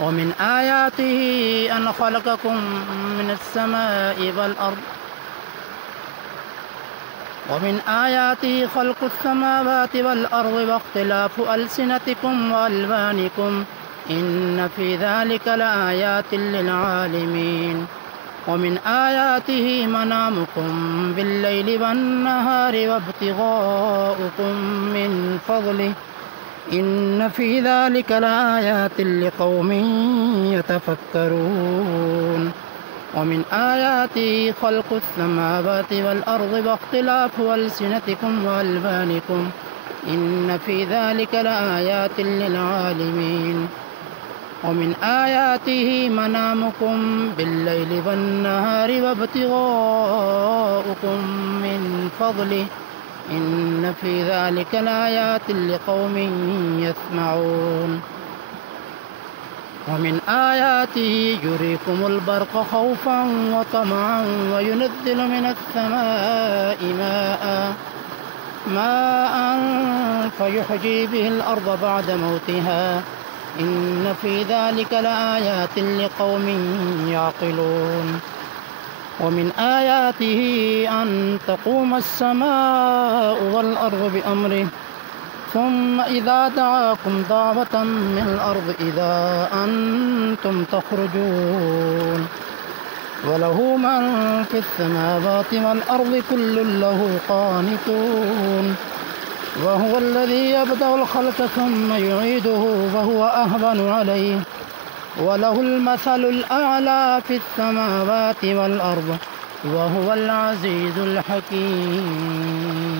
ومن آياته أن خلقكم من السماء والأرض ومن آياته خلق السماوات والأرض واختلاف ألسنتكم وألوانكم إن في ذلك لآيات للعالمين ومن آياته منامكم بالليل والنهار وابتغاؤكم من فضله إن في ذلك لآيات لقوم يتفكرون ومن آياته خلق السماوات والأرض واختلاف ألسنتكم وألوانكم إن في ذلك لآيات للعالمين ومن آياته منامكم بالليل والنهار وابتغاؤكم من فضله إن في ذلك لآيات لقوم يسمعون ومن آياته يريكم البرق خوفا وطمعا وينزل من السماء ماء فيحيي به الأرض بعد موتها إن في ذلك لآيات لقوم يعقلون ومن آياته أن تقوم السماء والأرض بأمره ثم إذا دعاكم دعوة من الأرض إذا أنتم تخرجون وله من في السماوات والأرض كل له قانتون وهو الذي يبدأ الخلق ثم يعيده وهو أهون عليه وله المثل الأعلى في السماوات والأرض وهو العزيز الحكيم